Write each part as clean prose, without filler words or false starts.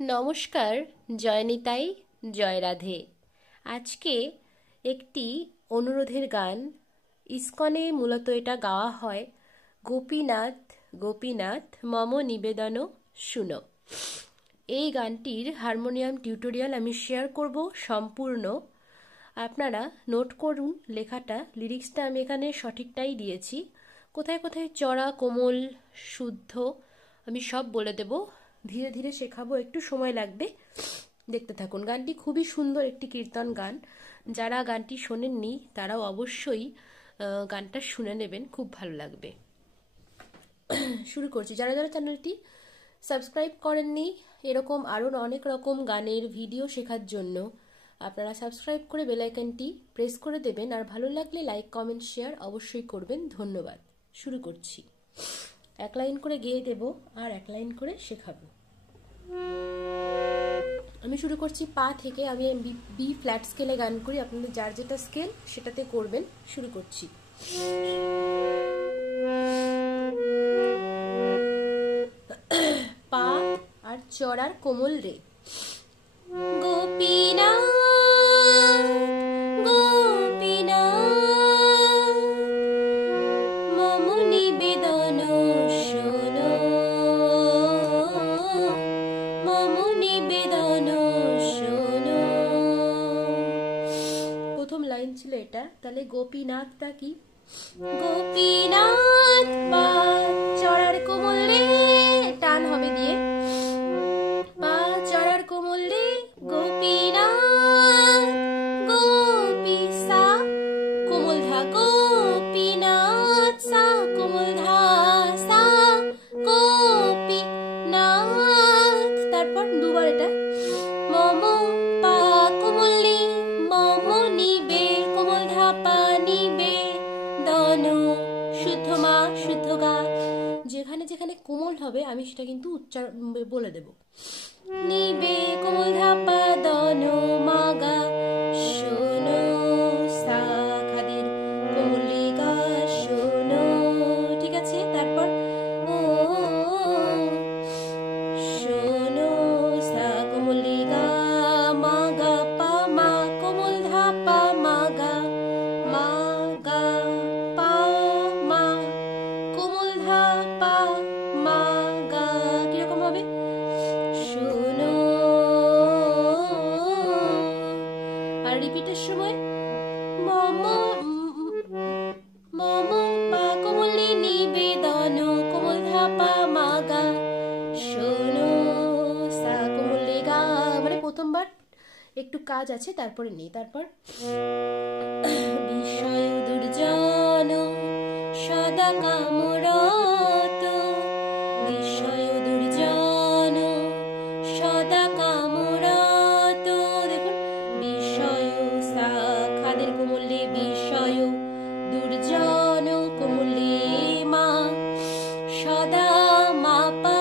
নমস্কার, জয় নিতাই, জয় রাধে। আজকে একটি অনুরোধের গান। ইস্কনে মূলত এটা গাওয়া হয়, গোপীনাথ গোপীনাথ মম নিবেদন শুনো। এই গানটির হারমোনিয়াম টিউটোরিয়াল আমি শেয়ার করব সম্পূর্ণ। আপনারা নোট করুন লেখাটা, লিরিক্সটা আমি এখানে সঠিকটাই দিয়েছি। কোথায় কোথায় চড়া কোমল শুদ্ধ আমি সব বলে দেব। ধীরে ধীরে শেখাবো, একটু সময় লাগবে, দেখতে থাকুন। গানটি খুবই সুন্দর একটি কীর্তন গান। যারা গানটি শোনেননি তারাও অবশ্যই গানটা শুনে নেবেন, খুব ভালো লাগবে। শুরু করছি। যারা যারা চ্যানেলটি সাবস্ক্রাইব করেননি, এরকম আরও অনেক রকম গানের ভিডিও শেখার জন্য আপনারা সাবস্ক্রাইব করে বেল আইকনটি প্রেস করে দেবেন। আর ভালো লাগলে লাইক কমেন্ট শেয়ার অবশ্যই করবেন, ধন্যবাদ। শুরু করছি। এক লাইন করে গেয়ে দেব আর এক লাইন করে শেখাবো। আমি শুরু করছি পা থেকে। আমি বি ফ্ল্যাট স্কেলে গান করি, আপনাদের যার যেটা স্কেল সেটাতে করবেন। শুরু করছি। পা আর চড়ার কোমল রে। গোপীনাথ গোপীনাথ মম নিবেদন শোনো, মম নিবেদন শোনো। প্রথম লাইন ছিল এটা, তাহলে গোপীনাথটা কি? গোপীনাথ পা চড়ার কোমল রে, টান হবে দিয়ে, পা চড়ার কোমল রে। গোপীনাথ গোপী সা কোমল ধা, গোপীনাথ সা কোমল ধা সা গোপীনাথ। তারপর দুবার এটা, মম পা কোমল নি, মম নিবে কোমল ধা পা নিবে দন শুদ্ধ মা শুদ্ধ গা। যেখানে যেখানে কোমল হবে আমি সেটা কিন্তু উচ্চারণ বলে দেব। নিবে কোমল ধা পা দন মা গা শোনো, সা খাদের কোমল গা শোনো। ঠিক আছে। তারপর ও শোনো, সা কোমল গা মা গা পা মা কোমল ধা পা মা গা মা গা পা মা কোমল ধা পা মা গা। কিরকম হবে? শোনো। আর রিপিটের সময় মম মম পা কোমল নিবেদন কোমল ধা পা মা গা শোনো, সা কোমল গা। মানে প্রথমবার একটু কাজ আছে, তারপরে নেই। তারপর বিষয় দুর্জন সদা কামরত, বিষয় দুর্জন সদা কামরত। দেখুন বিষয় সা খাদের কোমলে, বিষয় দুর্জন কোমলে মা সদা মা পা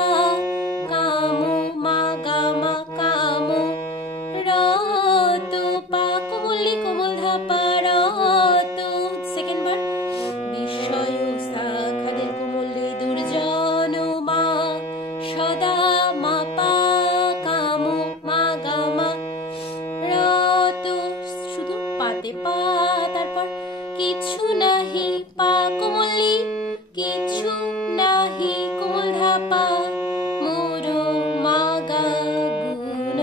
কাম মা গা মা কাম রত পা কোমলি কোমল ধা পা রত। সেকেন্ড বার বিষয় সা খাদের কোমলে দুর্জন মা সদা মা পা কাম মা গা মা রত, শুধু পাতে পা। তারপর কিছু নাহি পা কোমলি, কিছু নাহি কোমল ধা পা মোর মা গা গুণ,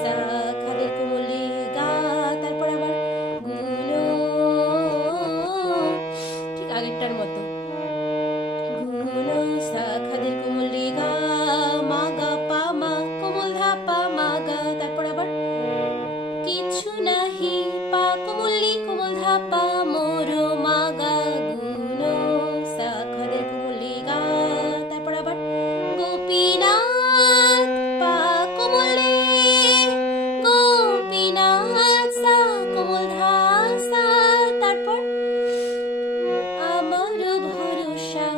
সা খাদের কোমলে গা। তারপর আবার গুণ, ঠিক আগেরটার মতো। গুণ সা খাদের কোমলে গা মা গা পা মা কোমল ধা পা মা গা। তারপর আবার কিছু নাহি পা কোমলি কোমল ধা পা মোর মা গা গুণ, সা খাদের কোমলে গা। তারপর আবার গোপীনাথ পা কোমলে, গোপীনাথ সা কোমল ধা সা। তারপর আমার ভরসা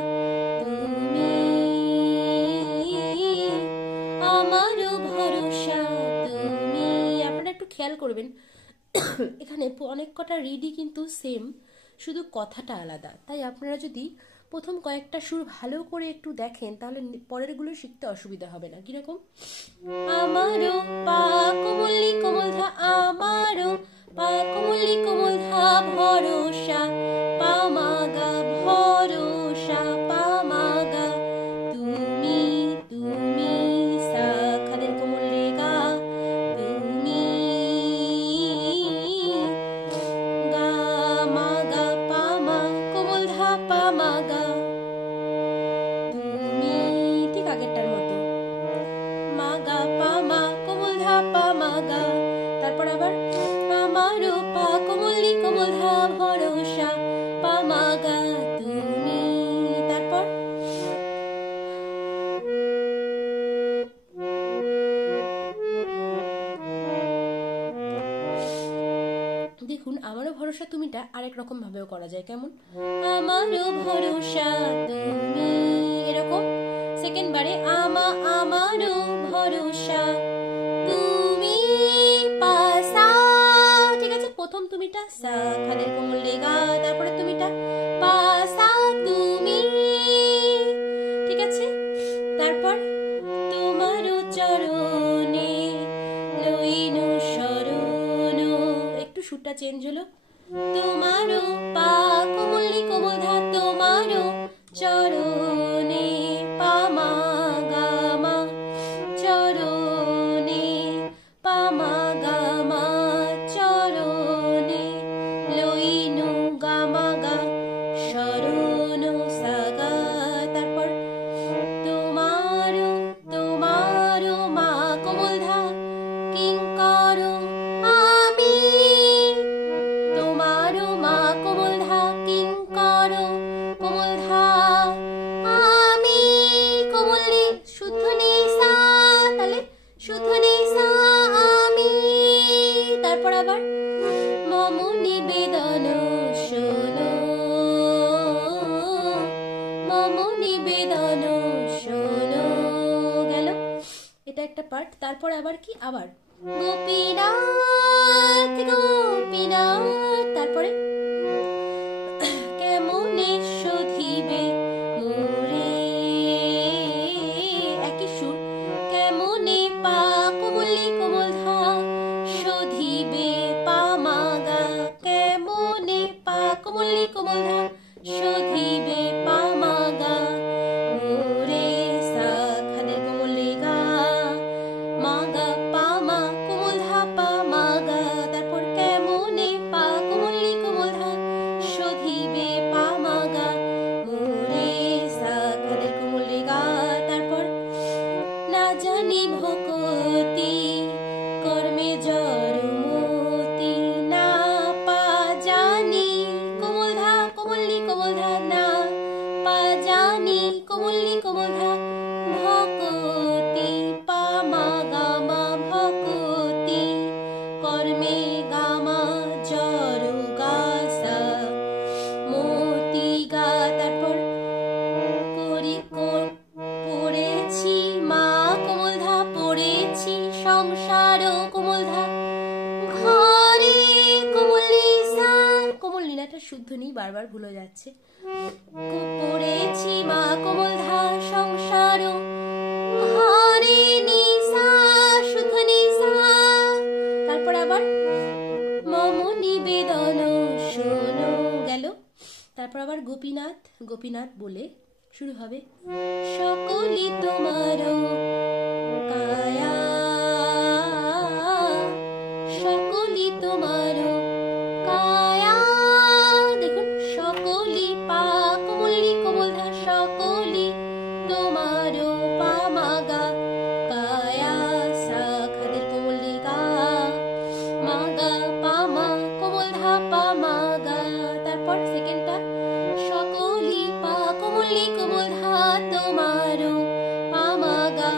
তুমি, আমার ভরসা তুমি। আপনারা একটু খেয়াল করবেন, এখানে অনেক কটা রিডই কিন্তু সেম, শুধু কথাটা আলাদা। তাই আপনারা যদি প্রথম কয়েকটা সুর ভালো করে একটু দেখেন, তাহলে পরেরগুলো শিখতে অসুবিধা হবে না। কিরকম? আমারও পা কোমলি কোমল ধা, আমারও পা কোমলি কোমল ধা ভরসা, পা মা গা ভরসা, পা মা গা, তুমি তুমি সা খাদের কোমল রে গা, তুমি গা মা গা পা মা কোমল ধা পা মা গা, তুমি ঠিক আগেরটার মতো মা গা পা মা কোমল ধা পা মা গা। তারপর আবার আমারও পা কোমলি কোমল ধা ভরসা, পা মা গা তুমি। তারপর দেখুন আমারও ভরসা তুমিটা আরেক রকম ভাবেও করা যায়। কেমন? আমারও ভরসা তুমি, এরকম। সেকেন্ড বারে আমারও ভরসা তুমি, পাসা। ঠিক আছে, প্রথম তুমিটা সা খাদের কোমল রে গা, তারপরে তুমিটা পাসা তুমি। ঠিক আছে, তারপর তোমারও চরণে লইনু শরণ, একটু সুরটা চেঞ্জ হলো। তোমারও পা কোমলি কোমল ধা, তোমারও চরণে পা মা গা মা, চরণে পা মা গা মা, চরণে লইনু গা মা গা শরণ সা গা। তারপর তোমারও তোমারও মা কোমল ধা কিঙ্কর আমি, তোমারও মা কোমল ধা কিঙ্কর কোমল ধা আমি, কোমলি শুদ্ধ নিসা, তাহলে শুদ্ধ নিসা আমি। তারপর আবার মম নিবেদন শোনো, মম নিবেদন শোনো, গেল। এটা একটা পার্ট। তারপর আবার কি, আবার গোপীনাথ গোপীনাথ, তারপরে কেমনে শোধিবে মোরে, একই সুর, কেমনে পা কোমলি কোমল ধা শোধিবে পা মা গা, কেমনে পা কোমলি কোমল ধা শোধিবে পা মা গা, মোরে সা খাদের কোমল রে গা, মা গা পা মা কোমল ধা পা মা গা। তারপর কেমনে পা কোমলি কোমল ধা শোধিবে পা মা গা, মোরে সা খাদের কোমল রে গা। তারপর না জানি ভকতি কর্মে জড়মতি, না পা জানি কোমল ধা কোমলি কোমল ধা, না পা জানি কোমলি কোমল ধা ভকতি, পা মা গা মা ভকতি, কর্মে গা মা জড় গা সা মতি গা। তারপর করি পড়েছি মা কোমল ধা, পড়েছি সংসার কোমল ধা, ঘরে কোমলি সা, কোমল নীলাটা শুদ্ধ নেই, বারবার ভুলে যাচ্ছে। পড়েছি মা কোমল ধা সংসার ঘরে নিসা, শুদ্ধ নিসা। তারপর আবার মম নিবেদন শোনো, গেল। তারপর আবার গোপীনাথ গোপীনাথ বলে শুরু হবে। সকলি তোমার কায়া, সকলি তোমার কায়া, দেখুন সকলি পা কোমলি কোমল ধা, সকলি তোমার পা মা গা, কায়া সা খাদের কোমল রে গা, মা গা পা মা কোমল ধা পা মা গা। তারপর সেকেন্ডটা সকলি পা কোমলি কোমল ধা, তোমার পা মা গা,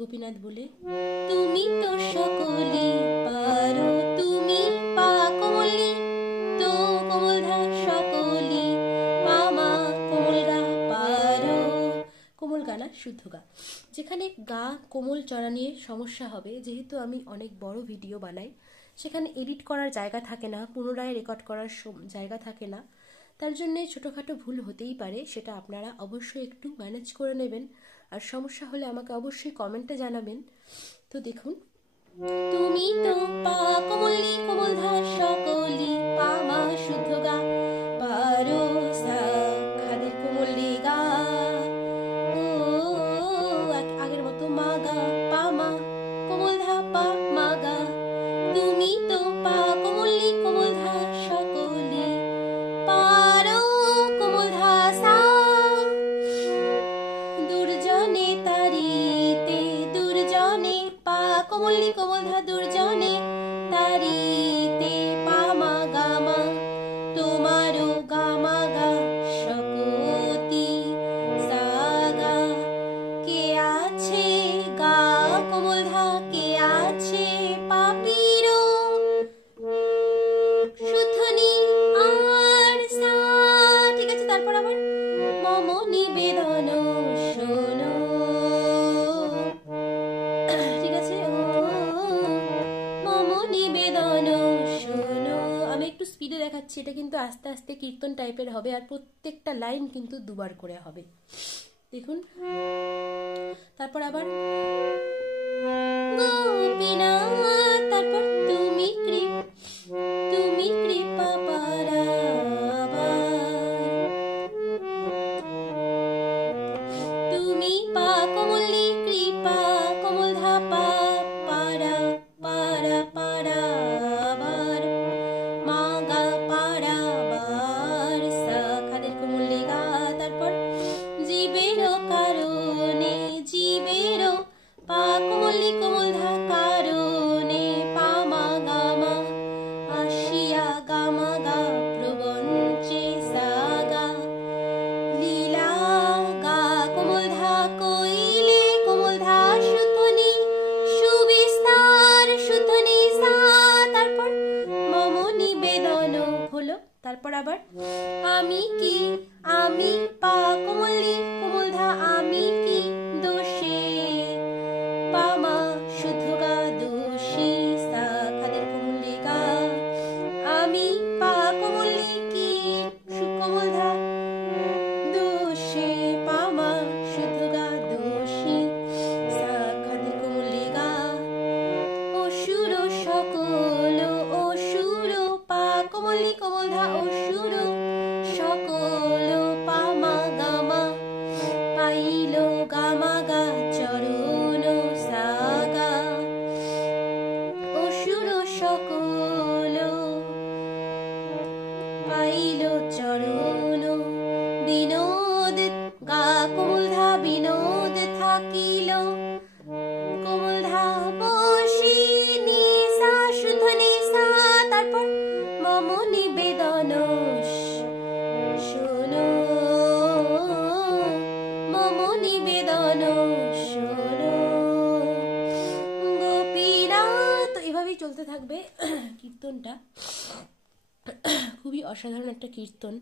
গোপীনাথ বলে, তুমি তো সকলি পারো, তুমি পা কোমলি তো কোমলধা সকলি পামা কোমল গা পারো। কোমল গা না, শুদ্ধ গা। যেখানে গা কোমল চড়া নিয়ে সমস্যা হবে, যেহেতু আমি অনেক বড় ভিডিও বানাই, সেখানে এডিট করার জায়গা থাকে না, পুনরায় রেকর্ড করার জায়গা থাকে না, তার জন্যে ছোটোখাটো ভুল হতেই পারে। সেটা আপনারা অবশ্যই একটু ম্যানেজ করে নেবেন, আর সমস্যা হলে আমাকে অবশ্যই কমেন্টে জানাবেন। তো দেখুন, তুমি তো পা কোমলি কোমলধা সকলি পামা শুদ্ধ গা পারো সা খাদের কোমলি গা, ও আগের মতো মা গা পামা কোমলধা পা মা গা, তুমি তো পা কোমলি কোমলধা সকলি পারো কোমলধা সা, দুর্জনে তারিতে দুর্জনে পা কোমলি কোমলধা দুর্জনে তারিতে পামা গামা তোমারও গামা গা শকতি সাগা, কে আছে গা কোমলধা কে আছে পাপিরো সুথনি আর সা। ঠিক আছে, তারপর আবার মম নিবেদন শোনো, ঠিক আছে, মম নিবেদন শোনো। আমি একটু স্পিডে দেখাচ্ছি, এটা কিন্তু আস্তে আস্তে কীর্তন টাইপের হবে, আর প্রত্যেকটা লাইন কিন্তু দুবার করে হবে। দেখুন, তারপর আবার গোপীনাথ, তারপর তুমি কৃপা পারাবার, তুমি পা কোমলি কৃপা কোমল ধা পা পারা পারা পারাবার, মা গা পারাবার সা খাদের কোমলি গা, তারপর জীবের কারণে জীবের পা কোমলি কোমল ধা কারণে পামা গামা আসিয়া গামা গা প্রবঞ্চে সা গা, লীলা গা কোমল ধা কইলে কোমল ধা সুথনি সুবিস্তার সুথনি সা, তারপর মম নিবেদন হলো। তারপর আবার আমি কি আমি পা কোমলি কোমল ধা আমি কি দোষে পামা শুদ্ধ গা দোষী সা খাদের কোমলি গা, আমি পা কোমলি কি কোমল ধা দোষে পামা শুদ্ধ গা দোষী সা খাদের কোমলি গা, অসুর সকল অসুর পা কোমলি কোমল ধা অসুর সকল পামা গামা পাইল গামা গা চরণ সাগা, অসুর সকল পাইল চরণ বিনোদ গা কোমল ধা বিনোদ থাকিল কোমল ধা বসি নিসা শুদ্ধ নিসা, তারপর মম নিবেদন শোনো মম নিবেদন শোনো গোপীনাথ। তো এভাবেই চলতে থাকবে কীর্তনটা। খুবই অসাধারণ একটা কীর্তন।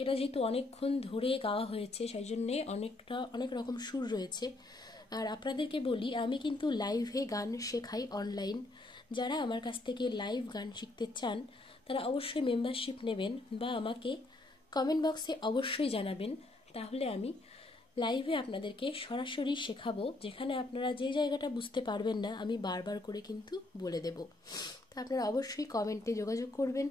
এটা যেহেতু অনেকক্ষণ ধরে গাওয়া হয়েছে, সেই জন্যে অনেক রকম সুর রয়েছে। আর আপনাদেরকে বলি, আমি কিন্তু লাইভে গান শেখাই অনলাইন। যারা আমার কাছ থেকে লাইভ গান শিখতে চান তারা অবশ্যই মেম্বারশিপ নেবেন, বা আমাকে কমেন্ট বক্সে অবশ্যই জানাবেন। তাহলে আমি লাইভে আপনাদেরকে সরাসরি শেখাবো, যেখানে আপনারা যে জায়গাটা বুঝতে পারবেন না আমি বারবার করে কিন্তু বলে দেব। তা আপনারা অবশ্যই কমেন্টে যোগাযোগ করবেন,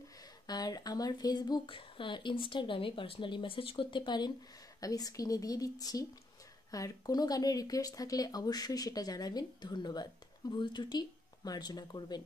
আর আমার ফেসবুক আর ইনস্টাগ্রামে পার্সোনালি মেসেজ করতে পারেন, আমি স্ক্রিনে দিয়ে দিচ্ছি। আর কোনো গানের রিকোয়েস্ট থাকলে অবশ্যই সেটা জানাবেন। ধন্যবাদ। ভুল ত্রুটি মার্জনা করবেন।